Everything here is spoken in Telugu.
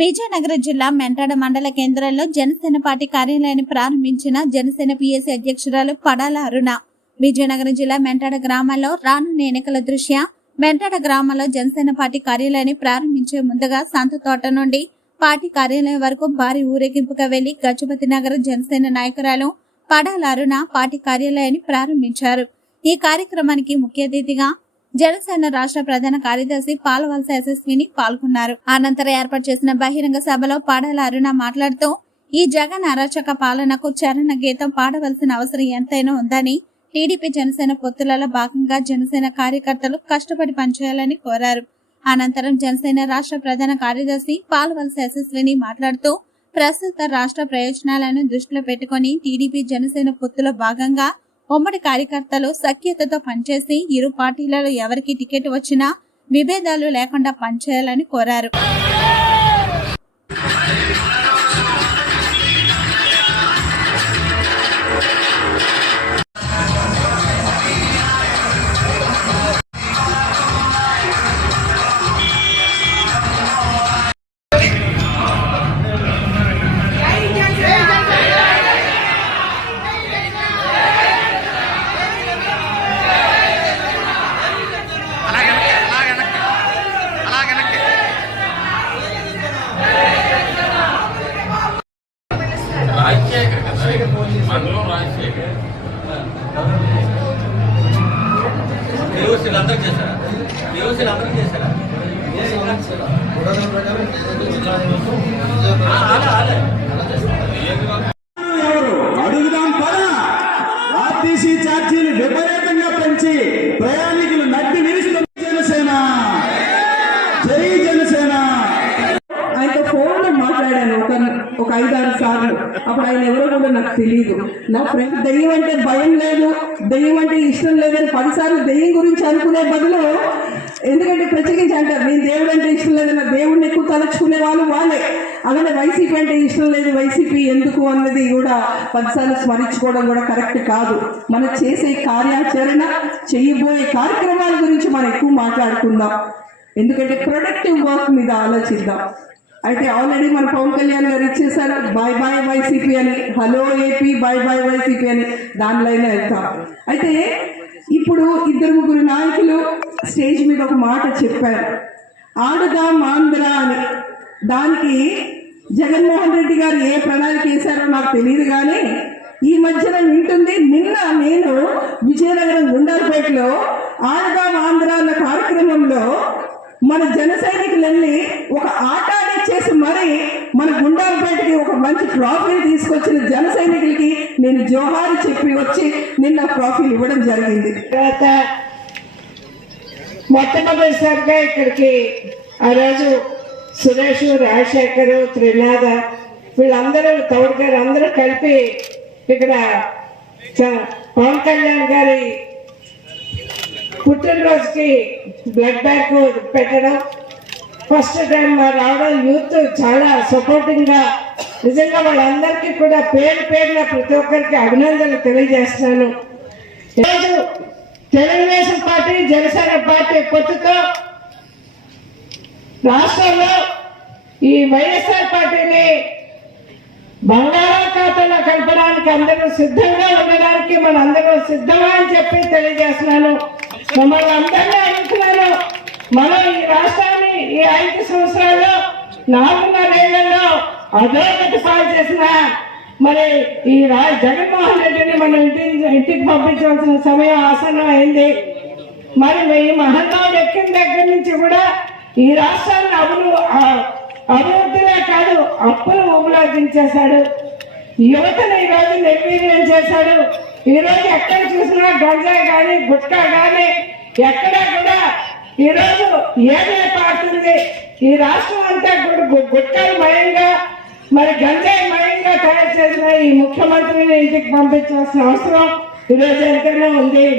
విజయనగరం జిల్లా మెంటాడ మండల కేంద్రంలో జనసేన పార్టీ కార్యాలయాన్ని ప్రారంభించిన జనసేన పిఎస్సి అధ్యక్షురాలు పడాల అరుణ. విజయనగరం జిల్లా మెంటాడ గ్రామంలో రానున్న ఎన్నికల దృష్ట్యా మెంటాడ గ్రామంలో జనసేన పార్టీ కార్యాలయాన్ని ప్రారంభించే ముందుగా సంత తోట నుండి పార్టీ కార్యాలయం వరకు భారీ ఊరేగింపుగా వెళ్లి గజపతి నగర్ జనసేన నాయకురాలు పడాల అరుణ పార్టీ కార్యాలయాన్ని ప్రారంభించారు. ఈ కార్యక్రమానికి ముఖ్య అతిథిగా జనసేన రాష్ట్ర ప్రధాన కార్యదర్శి పాలవలస యశస్విని పాల్గొన్నారు. అనంతరం ఏర్పాటు చేసిన బహిరంగ సభలో పడాల అరుణ మాట్లాడుతూ ఈ జగన్ అరాచక పాలనకు చరణ గీతం పాడవలసిన అవసరం ఎంతైనా ఉందని, టీడీపీ జనసేన పొత్తులలో భాగంగా జనసేన కార్యకర్తలు కష్టపడి పనిచేయాలని కోరారు. అనంతరం జనసేన రాష్ట్ర ప్రధాన కార్యదర్శి పాలవలస యశస్విని మాట్లాడుతూ ప్రస్తుత రాష్ట్ర ప్రయోజనాలను దృష్టిలో పెట్టుకుని టీడీపీ జనసేన పొత్తులో భాగంగా ఉమ్మడి కార్యకర్తలు సఖ్యతతో పనిచేసి ఇరు పార్టీలలో ఎవరికి టికెట్ వచ్చినా విభేదాలు లేకుండా పనిచేయాలని కోరారు. మండలం రాజశేఖర్ అందరూ చేశారా? అందరూ చేశారా? అడుగుదాం పద. ఆర్టీసీ ఛార్జీలు విపరీతంగా పెంచి ప్రయాణికులు నడ్డి నిలుస్తున్న జనసేన, జై జనసేన. ఆయనతో ఫోన్లో మాట్లాడాను ఒక 5-6 సార్లు. అప్పుడు ఆయన ఎవరో కూడా నాకు తెలియదు. నా ఫ్రెండ్ దెయ్యం అంటే భయం లేదు, దెయ్యం అంటే ఇష్టం లేదని 10 సార్లు దెయ్యం గురించి అనుకునే బదులు, ఎందుకంటే ప్రత్యేకించి అంటారు నేను దేవుడు అంటే ఇష్టం లేదన్న, దేవుడిని ఎక్కువ తలచుకునే వాళ్ళే. అలానే వైసీపీ అంటే ఇష్టం లేదు, వైసీపీ ఎందుకు అన్నది కూడా 10 సార్లు స్మరించుకోవడం కూడా కరెక్ట్ కాదు. మనం చేసే కార్యాచరణ, చేయబోయే కార్యక్రమాల గురించి మనం ఎక్కువ మాట్లాడుకుందాం. ఎందుకంటే ప్రొడక్టివ్ వర్క్ మీద ఆలోచిద్దాం. అయితే ఆల్రెడీ మన పవన్ కళ్యాణ్ గారు ఇచ్చేసారు బాయ్ బాయ్ వైసీపీ అని, hello AP bye bye YCP అని, దానిలోనే వెళ్తాం. అయితే ఇప్పుడు 2-3 నాయకులు స్టేజ్ మీద ఒక మాట చెప్పారు, ఆడుదాం ఆంధ్ర అని. దానికి జగన్మోహన్ రెడ్డి గారు ఏ ప్రణాళిక వేశారో నాకు తెలియదు, కానీ ఈ మధ్యన వింటుంది. నిన్న నేను విజయనగరం గుండాలపేటలో ఆడుదాం ఆంధ్ర అన్న కార్యక్రమంలో మన జన సైనికులు వెళ్ళి ఒక ఆట చేసి మరి మన గుండాలపేటకి ఒక మంచి ట్రాఫీని తీసుకొచ్చిన జన సైనికులకి నేను జోహారు చెప్పి వచ్చి నిన్న ట్రాఫీలు ఇవ్వడం జరిగింది. తర్వాత మొట్టమొదటిసారిగా ఇక్కడికి ఆ రోజు సురేష్, రాజశేఖర్, త్రినాథ వీళ్ళందరూ, తౌడ్ గారు అందరూ కలిపి ఇక్కడ పవన్ కళ్యాణ్ గారి పుట్టినరోజుకి బ్లడ్ బ్యాంక్ పెట్టడం, ఫస్ట్ టైం రావడం, యూత్ చాలా సపోర్టింగ్ గా, నిజంగా వాళ్ళందరికీ కూడా పేరున ప్రతి ఒక్కరికి అభినందనలు తెలియజేస్తున్నాను. ఈరోజు తెలుగుదేశం పార్టీ జనసేన పార్టీ పొత్తుతో రాష్ట్రంలో ఈ వైఎస్ఆర్ పార్టీని బంగాళాఖాతంలో కలపడానికి అందరూ సిద్ధంగా ఉండడానికి మనందరూ సిద్ధమా అని చెప్పి తెలియజేస్తున్నాను. మమ్మల్ని అందరినీ అడుగుతున్నాను, మనం ఈ రాష్ట్రాన్ని ఈ 5 సంవత్సరాల్లో 4.5 ఏళ్లలో అధోగతి పాలు చేసిన మరి ఈ జగన్మోహన్ రెడ్డిని మనం ఇంటికి పంపించవలసిన సమయం ఆసనం అయింది. మరి ఈ మహన్నాడు ఎక్కిన దగ్గర నుంచి కూడా ఈ రాష్ట్రాన్ని అభివృద్ధిలో కాదు అప్పులు ఊబులోకించేశాడు. యువతను ఈరోజు నిర్వీర్యం చేశాడు. ఈరోజు ఎక్కడ చూసినా గంజాయి కానీ గుట్కా కానీ ఎక్కడా కూడా ఈరోజు ఏమే పాడుతుంది. ఈ రాష్ట్రం అంతా గుట్కాలు మయంగా, మరి గంజాయి మయంగా తయారు చేసిన ఈ ముఖ్యమంత్రిని ఇంటికి పంపించాల్సిన అవసరం ఈరోజు ఎంతైనా ఉంది.